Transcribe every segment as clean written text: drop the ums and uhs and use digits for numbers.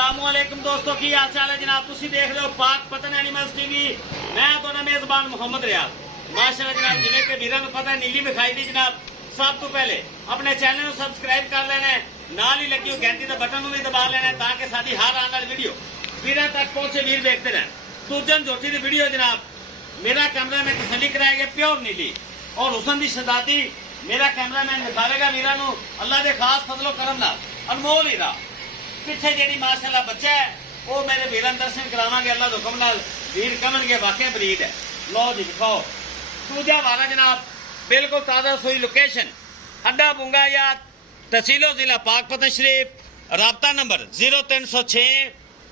अस्सलामुअलैकुम दोस्तों की हाल चाल है जनाब। तुसी देख रहे हो पाक पतन एनिमल्स टीवी। मैं तो मेजबान मोहम्मद रियाज। माशाल्लाह जनाब, जिन्हें के वीरां नूं पता नीली विखाई दी जनाब, सब तो पहले अपने चैनल को सब्सक्राइब कर लेना है, नाल ही लगी घंटी का बटन भी दबा लेना है ताकि साडी हर आने वाली वीडियो वीरां तक पहुंचे, वीर देखते रहें। तुजन जोटी की वीडियो जनाब मेरा कैमरा में तसली कराएगा प्योर नीली और हुसन की शहजादी मेरा कैमरा मैन निकालेगा वीरां नूं अल्लाह के खास फजलो करम नाल अनमोल हीरा। पिछे जी माशाल्लाह बच्चा है वो मेरे वीरां दर्शन करावांगे अल्लाह के हुक्म नाल। वीर कमनगे वाकई बरीड है। लो जी दिखाओ दूजा वाला जनाब, बिल्कुल ताज़ा सोई लोकेशन अड्डा बुंगा या तहसीलो जिला पाकपतन शरीफ। राबता नंबर 0306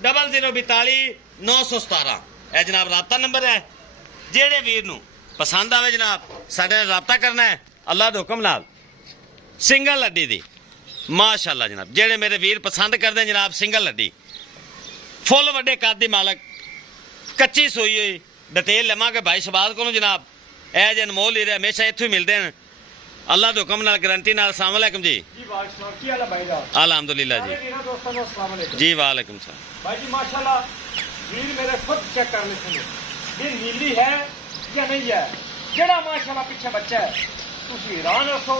0042 917 है जनाब, राबता नंबर है। जेड़े वीर नूं पसंद आवे जनाब साडे नाल राबता करना है अल्लाह दे हुक्म नाल। सिंगल लड्डी दी माशाल्लाह जनाब, जेड़े मेरे वीर पसंद करते जनाब सिंगल लड्डी फुल वड्डे कद दी मालक कच्ची सोई हुई डिटेल लवांगे भाई शबाज को जनाब। ए जे अनमोल हीरे हमेशा इत्थों ही मिलते हैं अल्लाह के हुक्म नाल गारंटी नाल। अस्सलाम वालेकुम जी। अल्हम्दुलिल्लाह जी। जी वालेकुम सलाम भाई जी। माशाल्लाह वीर मेरे खुद चेक कर लेते हैं ये नीली है या नहीं है। जेड़ा माशाल्लाह पीछे बच्चा है तुम हैरान रखो।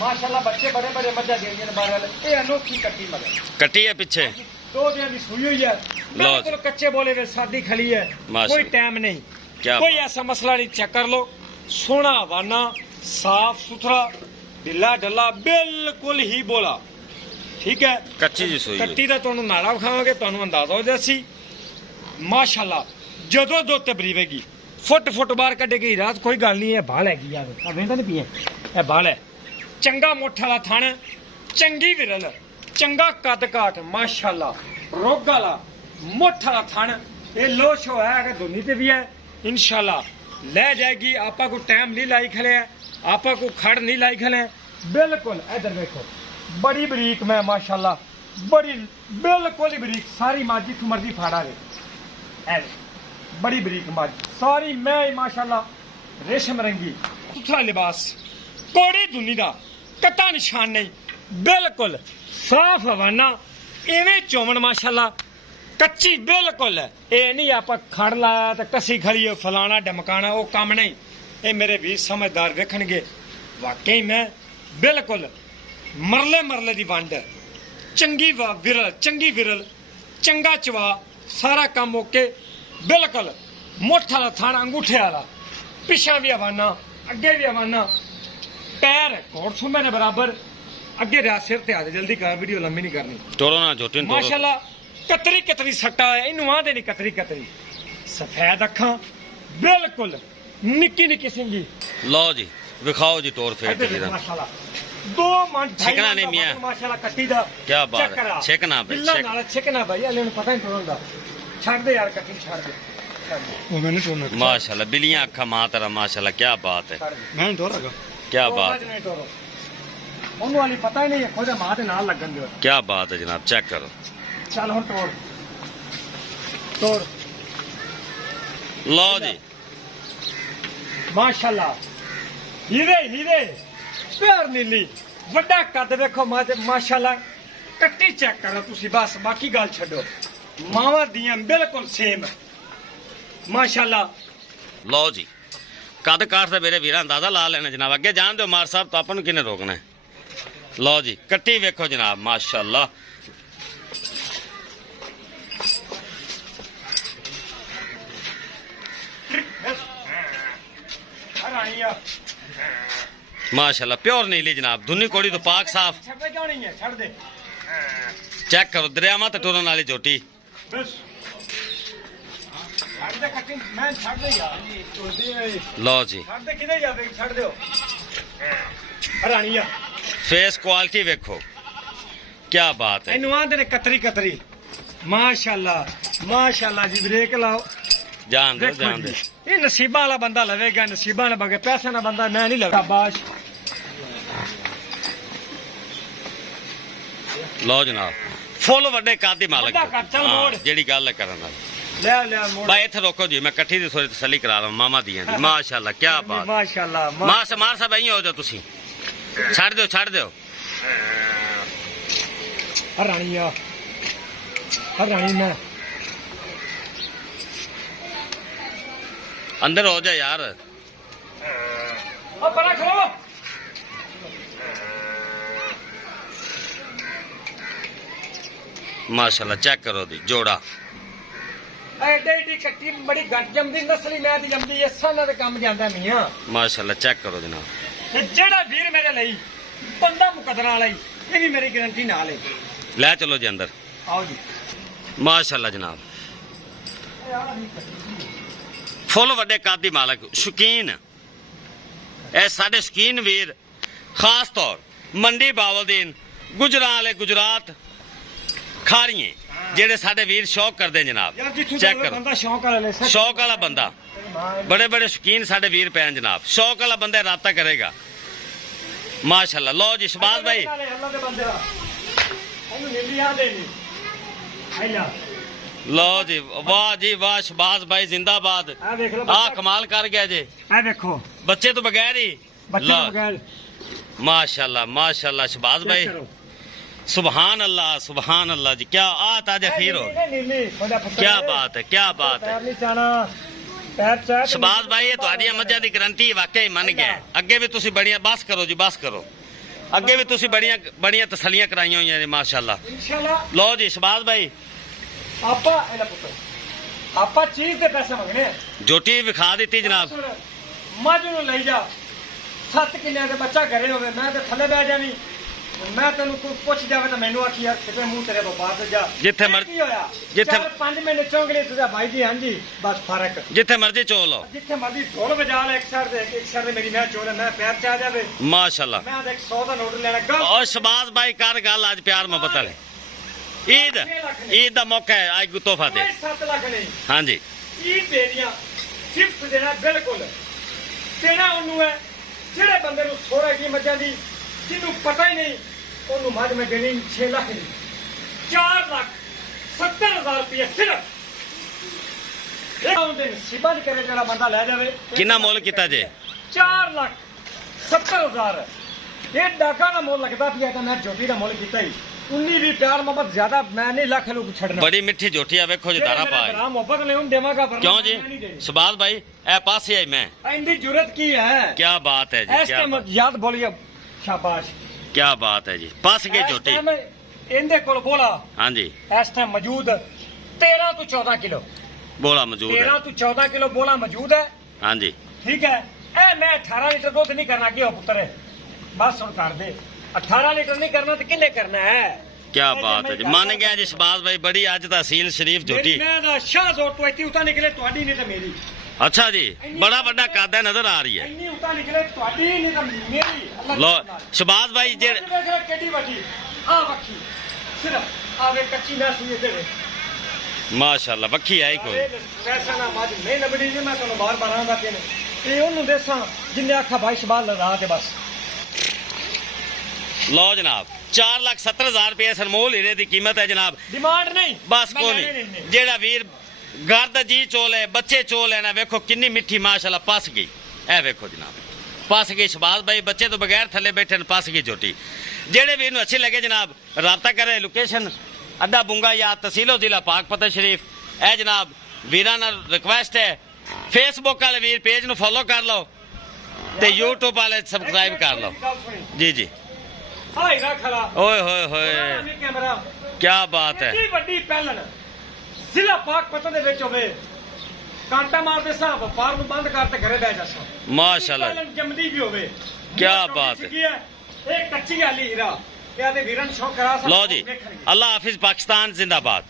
माशाल्लाह बच्चे बड़े बड़े मजा देंगे बारह। ये अनोखी कट्टी मगर कट्टी है पीछे 2 दिन की सुई हुई है, बिल्कुल कच्चे बोले वे शादी खली है, कोई टाइम नहीं, कोई ऐसा मसला नहीं। चेक कर लो, सोना वाना साफ सुथरा ढिला ढला बिल्कुल ही बोला। ठीक है, कच्ची जी सोई कट्टी का तुहानू नाड़ा विखावांगे, तुहानू अंदाजा हो जासी। माशाल्लाह जदों दुध बरीवेगी फुट फुट बाहर कढेगी रात, कोई गल नहीं है। बाल हैगी यार वेंदा नहीं पिए ए बाल है। चंगा मुठ वाला थण, चंगी विरल, चंगा कद काट माशाल्लाह, रोग वाला मुठ वाला थण। ये लोश होया है धुनी ते भी है इंशाल्लाह ले जाएगी। आपा को टाइम नहीं लाई खले है, आपा को खड़ नहीं लाई खले है। बिल्कुल इधर देखो बड़ी बरीक मैं माशाल्लाह, बड़ी बिल्कुल ही बरीक सारी माजी तू मर्जी फाड़ा रे। बड़ी बरीक माजी सारी मैं माशाल्लाह रेशम रंगी सुथरा लिबास, कोड़ी धुनी दा कता निशान नहीं, बिल्कुल साफ हवाना इवें चोमन माशाल्लाह कच्ची बिल्कुल है। ये नहीं आप खड़ लाया तो कसी खड़ी है फलाना डमकाना, वो काम नहीं। ये मेरे भी समझदार वेखणगे वाकई मैं बिल्कुल मरले मरले दी वंड, चंगी विरल, चंगी विरल, चंगा चवा, सारा काम ओके बिल्कुल। मुठ वाला थाना अंगूठे वाला, पिछा भी हवाना अगे भी हवाना, पैर कोट सुमे ने बराबर अगे रहा। सिर ते आ जा जल्दी कर, वीडियो लंबी नहीं करनी। टोरो ना जोटी माशाल्लाह कतरी कतरी सट्टा है इनू आंदे नहीं, कतरी कतरी सफेद अखा बिल्कुल निक्की निक्की सिंगी। लो जी विखाओ जी टोर फेर के माशाल्लाह 2 मन छिकना नहीं मियां माशाल्लाह कट्टी दा क्या बात है। छिकना भाई नाल छिकना भाई अले नु पता नहीं टोरन दा। छाड़ दे यार कट्टी छाड़ दे वो मैंने टोरना माशाल्लाह बिलियां अखा मां तेरा माशाल्लाह क्या बात है। मैं टोरागा क्या बात है। ओनू वाली पता ही नहीं है खुद मां दे नाल लगन दे। क्या बात है जनाब, चेक करो। चल हुन तोड़ तोड़। लो जी माशाल्लाह हीरे हीरे प्यार नीली वड्डा कद देखो माशाल्लाह। कट्टी चेक करो तुसी बस, बाकी गल छड्डो। मावा दियां बिल्कुल सेम माशाल्लाह। लो जी कद काट से मेरे वीरा अंदाजा ला लेना जनाब। अगे जान दो मार साहब तो अपन किने रोकना है। लो जी कट्टी वेखो जनाब माशाल्लाह। माशाल्लाह प्योर नीली जनाब, धुनी कोड़ी तो पाक साफ। चेक करो दरियावा तो टुरन वाली झोटी। लो जी फेस क्वालिटी वेखो क्या बात है। कतरी कतरी माशाल्लाह माशाल्लाह जी। ब्रेक लाओ जान दो जान दो। ये नसीबा वाला बंदा लवेगा, नसीबा ना बगे पैसे ना बंदा मैं नहीं लगा बाश। लो जनाब फुल वड्डे कद दी मालक जेड़ी गल करन वाली। ले ले मोड़ भाई इथे रोको जी, मैं कट्ठी दी थोड़ी तसल्ली करा रहा हूं मामा दी जी। माशाल्लाह क्या बात माशाल्लाह। मार साहब आई हो जाओ तुसी, छड़ दो छड़ दो। रानिया रानी मैं अंदर हो जा यार। अब बड़ा खड़ो माशाल्लाह चेक करो दी जोड़ा एडे एडी कट्टी बड़ी गट जमदी नस्ली मैं दी जमदी इस साल दे काम जांदा मियां माशाल्लाह चेक करो जनाब। ते जेड़ा वीर मेरे ਲਈ ਬੰਦਾ ਮੁਕਦਰਾਂ ਵਾਲਾ ਇਹ ਵੀ ਮੇਰੀ ਗਾਰੰਟੀ ਨਾਲ ਹੈ। ਲੈ ਚਲੋ ਜੀ ਅੰਦਰ। आओ जी माशाल्लाह जनाब फुल वड्डे कद दी मालक शौकीन ए साडे शौकीन वीर खास तौर मंडी बावलदीन गुजरां वाले गुजरात खारिए जेड़े साडे वीर शौक करदे जनाब। यार जिथों चेक करो ਬੰਦਾ ਸ਼ੌਕ ਵਾਲਾ ਲੈ ਸਕਦਾ शौक वाला बंदा बड़े बड़े शौकीन साडे वीर पैन जनाब। शौक वाला बंदा राबता करेगा माशाल्लाह। लो जी शहबाज भाई ਅੱਲਾ ਦੇ ਬੰਦੇ ਦਾ ਉਹਨੂੰ ਨੀਲੀ ਆ ਦੇ ਨਹੀਂ ਆਇਆ लो जी वाह जी वाह शहबाज भाई जिंदाबाद। ਆ ਦੇਖ ਲਓ आ कमाल कर गया जी ਆ ਵੇਖੋ बच्चे तो बगैर ही ਬੱਚੇ लो ਬਗੈਰ माशाल्लाह माशाल्लाह शहबाज भाई सुभान अल्लाह जी क्या आता जखीर हो क्या बात है क्या बात है शहबाज भाई ये ਤੁਹਾਡੀਆਂ ਮੱਝਾਂ ਦੀ ਗਰੰਟੀ ਵਾਕਈ ਮੰਨ ਗਿਆ। ਅੱਗੇ ਵੀ ਤੁਸੀਂ ਬੜੀਆਂ ਬਸ ਕਰੋ ਜੀ ਬਸ ਕਰੋ। ਅੱਗੇ ਵੀ ਤੁਸੀਂ ਬੜੀਆਂ ਤਸੱਲੀਆਂ ਕਰਾਈਆਂ ਹੋਈਆਂ ਨੇ ਮਾਸ਼ਾਅੱਲਾ। ਇਨਸ਼ਾਅੱਲਾ ਲਓ ਜੀ ਸ਼ਹਬਾਜ਼ ਭਾਈ ਆਪਾਂ ਇਹਦਾ ਪੁੱਤਰ ਆਪਾਂ ਚੀਜ਼ ਦੇ ਪੈਸੇ ਮੰਗਣੇ ਆ। ਜੋਟੀ ਵਿਖਾ ਦਿੱਤੀ ਜਨਾਬ। ਮੱਝ ਨੂੰ ਲਈ ਜਾ 7 ਕਿੱਲਿਆਂ ਦੇ ਬੱਚਾ ਘਰੇ ਹੋਵੇ ਮੈਂ ਤੇ ਥੱਲੇ ਬਹਿ ਜਾਵੀਂ ਮੈਂ ਤੈਨੂੰ ਕੋਈ ਪੁੱਛ ਜਾਵੇ ਤਾਂ ਮੈਨੂੰ ਆਖੀ ਯਾਰ ਕਿਤੇ ਮੂੰਹ ਤੇਰੇ ਤੋਂ ਬਾਹਰ ਜਾ ਜਿੱਥੇ ਕੀ ਹੋਇਆ ਜਿੱਥੇ 5 ਮਿੰਟ ਚੌਂਗਲੇ ਤੁਝਾ ਭਾਈ ਜੀ ਹਾਂਜੀ ਬਸ ਫਰਕ ਜਿੱਥੇ ਮਰਜ਼ੀ ਚੋਲ ਲਓ ਜਿੱਥੇ ਮਰਜ਼ੀ ਢੋਲ ਵਜਾ ਲੈ ਇੱਕ ਸਾਈਡ ਤੇ ਮੇਰੀ ਮੈਂ ਚੋਲ ਮੈਂ ਪੈਰ ਚ ਆ ਜਾਵੇ ਮਾਸ਼ਾਅੱਲਾ। ਮੈਂ ਤਾਂ 100 ਦਾ ਨੋਟ ਲੈਣਾ ਗਾ और शहबाज भाई कर गल आज प्यार मोहब्बत वाले ईद दा मौका है आज को तोहफा दे। 7 ਲੱਖ ਨਹੀਂ हाँ जी ईद देनिया ਗਿਫਟ ਦੇਣਾ ਬਿਲਕੁਲ ਦੇਣਾ ਉਹਨੂੰ ਹੈ ਜਿਹੜੇ ਬੰਦੇ ਨੂੰ ਸੋਹਰਾ ਕੀ ਮੱਝਾਂ ਦੀ ਜਿਹਨੂੰ ਪਤਾ ਹੀ ਨਹੀਂ ਉਹਨੂੰ ਮੱਝ ਮੈਂ ਦੇਣੀ 6 ਲੱਖ ਦੀ 4,70,000 ਰੁਪਏ ਸਿਰਫ ਇਹ ਉਹਦੇ ਨਸੀਬਾਂ ਚ ਕਰੇ ਜਿਹੜਾ ਬੰਦਾ ਲੈ ਜਾਵੇ किन्ना मोल किता जे 4,70,000 ਇਹ ਡਾਕਾ ਦਾ ਮੁੱਲ ਲੱਗਦਾ ਪਿਆ ਤਾਂ ਮੈਂ ਜੋਤੀ ਦਾ ਮੁੱਲ ਕੀਤਾ ਹੀ 19 ਵੀ ਪਿਆਰ ਮੁਹੱਬਤ ਜ਼ਿਆਦਾ ਮੈਂ ਨਹੀਂ ਲੱਖ ਲੋਕ ਛੱਡਣਾ बड़ी मिठी जोटी है वेखो जी धारा पाए ਪਿਆਰ ਮੁਹੱਬਤ ਨੇ ਉਹਨੂੰ ਦੇਵਾਂਗਾ ਵਰਨਾ क्यों जी मैं नहीं देनी। शहबाज भाई ए पास आई मैं ਇੰਦੀ ਜੁਰਤ ਕੀ ਹੈ क्या बात है जी ਇਸ क्या ਟਾਈਮ बात, ਯਾਦ ਬੋਲੀਏ ਸ਼ਾਬਾਸ਼ क्या बात है जी पास गई ਇਸ जोटी ਟਾਈਮ ਇਹਦੇ ਕੋਲ ਬੋਲਾ हाँ जी ਇਸ ਟਾਈਮ ਮੌਜੂਦ 13 ਤੋਂ 14 ਕਿਲੋ बोला मौजूद 13 है ਤੋਂ 14 ਕਿਲੋ ਬੋਲਾ ਮੌਜੂਦ ਹੈ हाँ जी ਠੀਕ ਹੈ ਇਹ ਮੈਂ 18 ਲੀਟਰ ਦੁੱਧ ਨਹੀਂ ਕਰਨਾ ਕੀ ਹੋ ਪੁੱਤਰ ਬਸ ਹੁਣ ਕਰ ਦੇ 18 ਲੀਟਰ ਨਹੀਂ ਕਰਨਾ ਤੇ ਕਿੰਨੇ ਕਰਨਾ ਹੈ क्या बात है जी मान गया जी शहबाज भाई बड़ी आज तहसील शरीफ जोटी ਮੈਂ ਦਾ ਸ਼ਾਹ ਜ਼ੋਰ ਤੋਂ ਇੱਥੇ ਉਤਾਂ ਨਿਕਲੇ ਤੁਹਾਡੀ ਨਹੀਂ ਤਾਂ ਮੇਰੀ अच्छा जी बड़ा बड़ा कादा नजर आ रही है ਇੰਨੀ ਉਤਾਂ ਨਿਕਲੇ ਤੁਹਾਡੀ ਨਹੀਂ ਤਾਂ ਮੇਰੀ ਅੱਲਾਹ लो ਦੀ ਨਾਲ। शहबाज भाई जे ਅੱਜ ਵੇਖ ਲੈ ਕਿੱਡੀ ਵੱਡੀ ਆ ਵੱਖੀ ਸਿਰਫ ਆਵੇ ਕੱਚੀ ਨਾ ਸੀ ਇਹਦੇ ਵਿੱਚ माशाल्लाह वक्खी आई कोई ਪੈਸਾ ਨਾ ਮੱਝ ਨਹੀਂ ਲੱਭਣੀ ਜੇ ਮੈਂ ਤੁਹਾਨੂੰ ਬਾਰ-ਬਾਰ ਆਉਂਦਾ ਕਿ ਇਹ ਉਹਨੂੰ ਦੇਸਾਂ ਜਿੰਨੇ ਆਖਾ ਭਾਈ ਸ਼ਬਾਲ ਲਗਾ ਤੇ ਬਸ लो जनाब 4,70,000 रुपये सरमोल हीरे की कीमत है जनाब। ਡਿਮਾਂਡ ਨਹੀਂ बस ਮੈਂ को ਲੈਣੇ नहीं जेड़ा वीर घर दा जी चोल है बच्चे चोल है ना वेखो किन्नी मिठी माशाल्लाह पस गई ए वेखो जनाब पस गई शहबाज भाई बच्चे तो बगैर थले बैठे पस गई झोटी जेड़े वीर नूं अच्छे लगे जनाब राबता करे लोकेशन अड्डा बुंगा या तहसीलो जिला पाकपत शरीफ ए जनाब वीरां नाल रिक्वेस्ट है फेसबुक वाले वीर पेज नूं फॉलो कर लो ते यूट्यूब वाले सब्सक्राइब कर लो जी जी ਹਾਈ ਨਾ ਖਲਾ ओए होए होए ਕੈਮਰਾ क्या बात है ਇੱਡੀ ਵੱਡੀ ਪਹਿਲਣ ਜ਼ਿਲ੍ਹਾ ਪਾਕਪਤ ਦੇ ਵਿੱਚ ਹੋਵੇ ਕਾਂਟਾ ਮਾਰਦੇ ਸਾਂ ਵਪਾਰ ਨੂੰ ਬੰਦ ਕਰ ਤੇ ਘਰੇ ਬਹਿ ਜਾਸਾਂ माशाल्लाह ਪਹਿਲਣ ਜੰਮਦੀ ਵੀ ਹੋਵੇ क्या ਇਹ बात है। ਇਹ ਕੱਚੀ ਆਲੀ ਹੀਰਾ ਇਹ ਆਦੇ ਵੀਰਾਂ ਨੂੰ ਸ਼ੌਕ ਕਰਾ लो जी अल्लाह हाफिज पाकिस्तान जिंदाबाद।